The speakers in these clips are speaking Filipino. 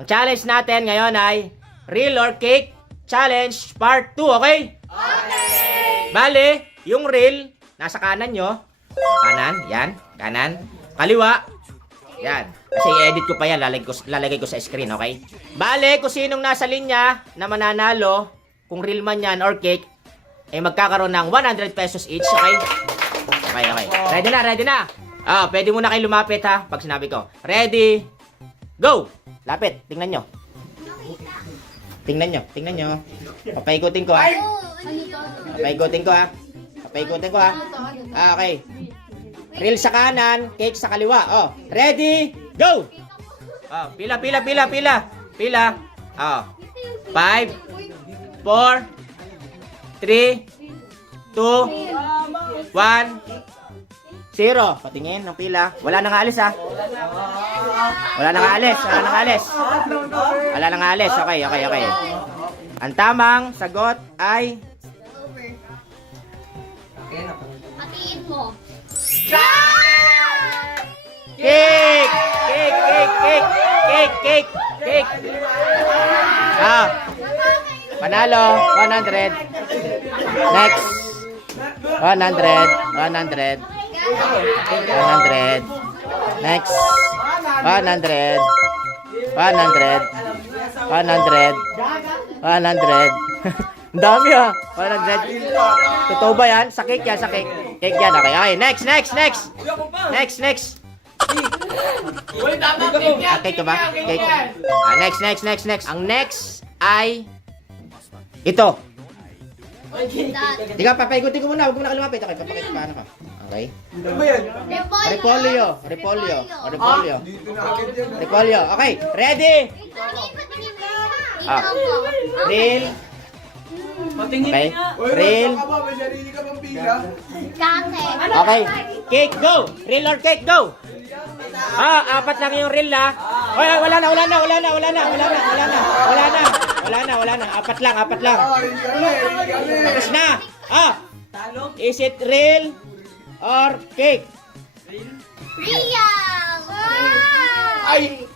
Ang challenge natin ngayon ay real or cake challenge part 2, okay? Okay! Bale, yung real, nasa kanan nyo. Kanan, yan. Kanan. Kaliwa. Yan. Kasi i-edit ko pa yan, lalagay ko sa screen, okay? Bale, kung sinong nasa linya na mananalo, kung real man yan or cake, eh magkakaroon ng 100 pesos each, okay? Okay, okay. Ready na, ready na. Pwede muna kayo lumapit ha, pag sinabi ko. Ready, go! Lapit, tingnan nyo. Tingnan nyo. Papaikutin ko ha. Papaikutin ko ha. Papaikutin ko ha. Okay. Real sa kanan, cake sa kaliwa. Ready, go! Pila. 5, 4, 3, 2, 1, 0. Patingin ng pila. Wala nang alis ha. Wala nang alis. Okay. Ang tamang sagot ay Hatiin mo. cake. Panalo, 100. Next. 100. Next. 100. Ang dami ha. 100. Totoo ba yan? Sa cake yan, sa cake. Cake yan, okay. Next. Cake ka ba? Cake. Next. Ang next ay ito. Tika, papaikutin ko muna. Huwag mo na kalumapit. Okay, papakita paano ka. Okay. Repolyo. Okay, ready? Real. Okay. Real. Okay. Cake, go. Real or cake, go. Apat lang yung real ha. Wala na. Apat lang. Tapos na. Is it real or cake? Real! Ay!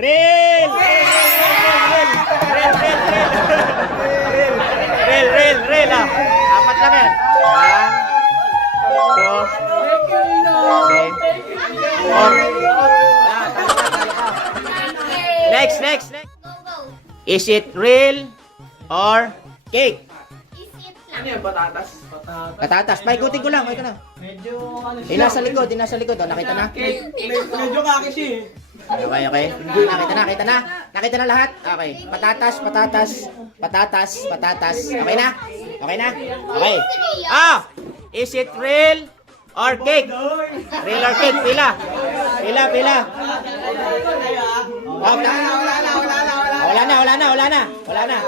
Real. Real ha. Apat lang yan. 1, 2, 3, 4. Next. Go. Is it real or cake? Is it Ano lang? yan, patatas? Patatas. Paikutin ko lang. Medyo ano Nasa likod. Nakita na? Medyo kakis eh. Okay. Nakita na lahat? Okay. Patatas. Okay na? Okay. Is it real or cake? Real or cake? Pila. Wala na.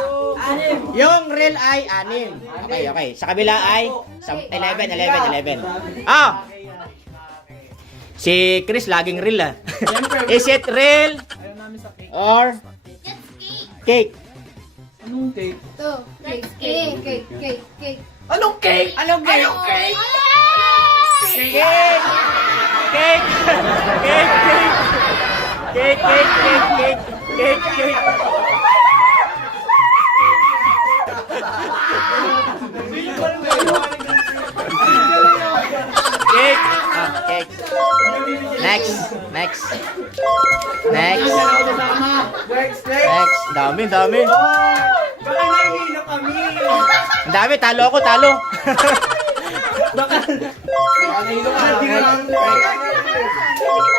Yung real ay 6. Okay. Sa kabila ay 11. Si Chris laging real ah. Is it real or cake? Anong cake? Cake. Anong cake? Cake. Cake. Next. Dami. Baka nahihilo kami. Ang dami, talo ako. Baka nahihilo kami.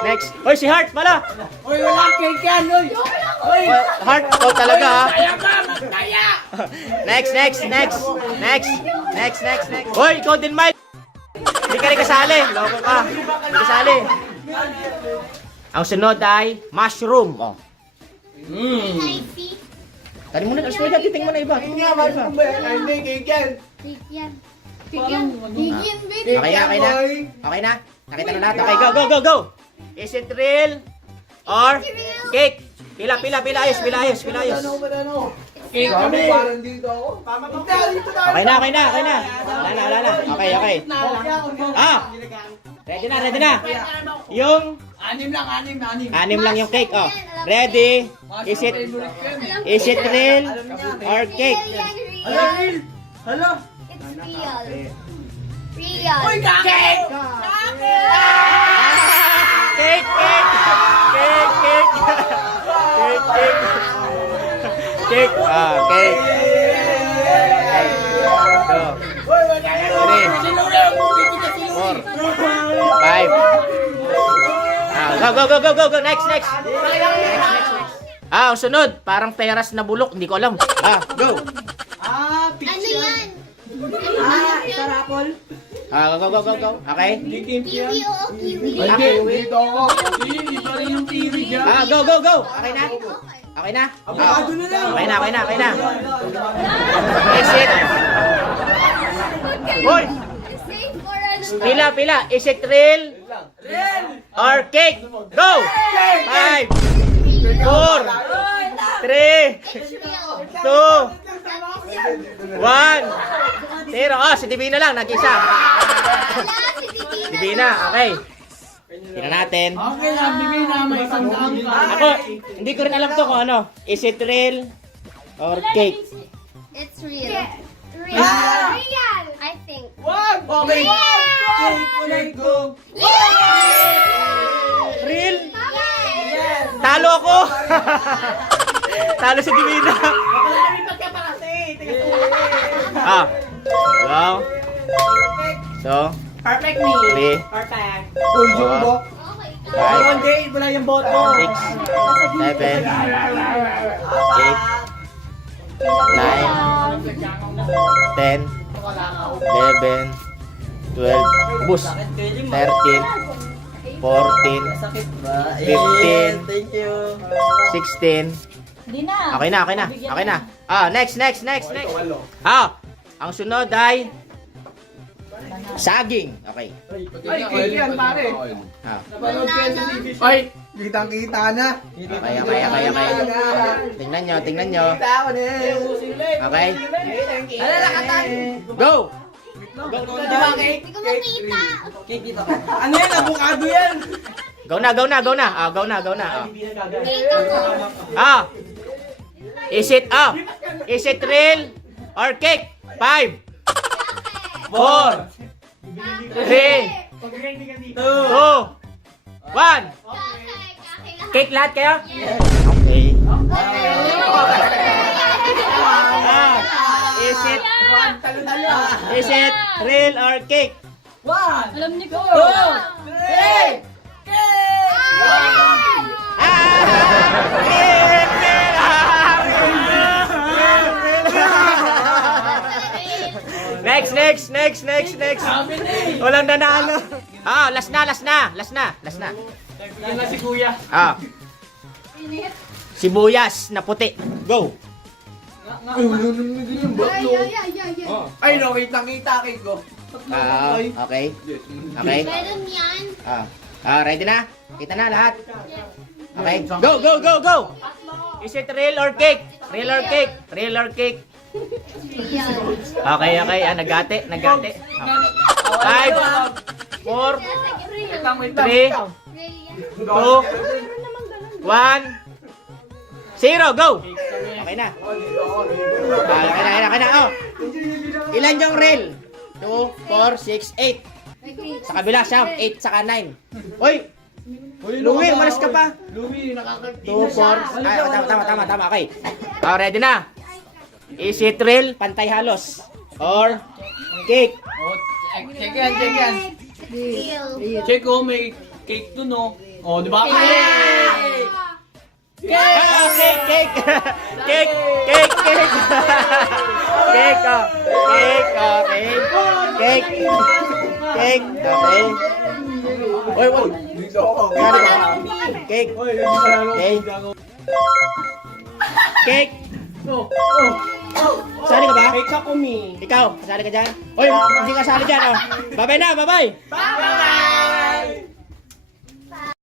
Next. Hoy, si Heart pala. Uy, wala cake yan, uy. Uy, Heart, ikaw talaga ha. kaya ka, magkaya. Next. Hoy, ikaw din, Mike. Hindi ka rin kasali. Loko ka. Hindi kasali. Ang sunod ay mushroom. Spicy. Tari mo na. Titing mo na iba. Hindi nga, mas kung ba yan? Ay, hindi, cake yan. Cake yan. Baby. Okay na? Nakita na lahat? Okay, go. Is it real or cake? Pila. Ayos. Cake kami. Parang dito ako. Okay na. Wala na. Okay. Ready na, ready na. Yung Anim lang, anim. anim lang yung cake. Oh. Ready? Is it real or cake? Hala, real. Hala. It's real. Real. Uy, kakek! Cake, cake. Cake, cake. Cake, cake. Cake. Ah, cake. So, Uy, magkaya mo. Three. Sinuri ang movie kita, sinuri. 4, 5. Ah, go. Next. Ah, ang sunod. Parang peras na bulok. Hindi ko alam. Ah, go. Ano yan? Sarapol. Ah, go. Okay. Kiwi o kiwi? Dito ako. Iba rin yung TV dyan. Ah, go. Okay na? Okay na? Ah, Ano na lang? okay na. Is it? Hoy! Safe for ano? Pila. Is it real Real. or cake? Go! 5, 4, 3, It's real. 2, 1, 0. Oh, si Divina lang, nag-isa. Wala si Divina. Divina, okay. Tingnan natin. Okay lang, bigay na may isang daan ka. Ako, hindi ko rin alam to kung ano. Is it real or cake? It's real. Real. I think. Wag! Okay. Cake, go. Real? Yes. Talo ako! Talo si Divina. Ah. Wow. So, Perfect me. 3, Perfect. Uy, joke mo. Okay. 5, Day, wala yung boto. 6, 7, 8, 9, 10, 11, 12, bus, 13, 14, 15, 16. Okay na. Ah, next. Ah, ang sunod ay saging. Okay. Ay, cake yan, pare. Ah, Ay, kitang-kita na. okay. Tingnan nyo. Kita ako na. Okay. Alala ka tayo. Go! Di ba, cake? Hindi ko makita. Ano yan? Avocado yan. Go na. Ah, go na. Ah. Cake ako. Ah. Is it real or cake? 5, 4, 3, 2, 1. Cake lahat kayo? Okay. Ah. Is it real or cake? Alam ni ko. Cake! Next. Walang nanalo. Ah, last na. Yan na si kuya. Ah. Sibuyas na puti. Go. Ay, wala naman din yung bato. Ay, no, kitang-kita cake ko. Ah, okay. Okay. Meron yan. Ah, ready na? Kita na lahat. Okay. Go. Is it real or cake? Real or cake? Real. Okay. Ah, nagate. 5, 4, 3, 2, 1, 0. Go. Okay na. Okay na. Oh. Ilan yung real? 2, 4, 6, 8. Sa kabila siya, 8 saka 9. Hoy! Louie, umalis ka pa. Louie, nakakagti 2, 4, tama. Okay. Oh, ready na. Is it real? Pantay halos. Or cake? Check yan. Real. Check ko, may cake dun, no? Oh, di ba? Cake! Cake! Cake! Okay. Oy, wag. Dito ako. Cake. Cake. Sali ka ba? Cake ako, me. Ikaw, kasali ka dyan? Oy, hindi ka sali dyan, oh. Bye-bye na, bye-bye! Bye!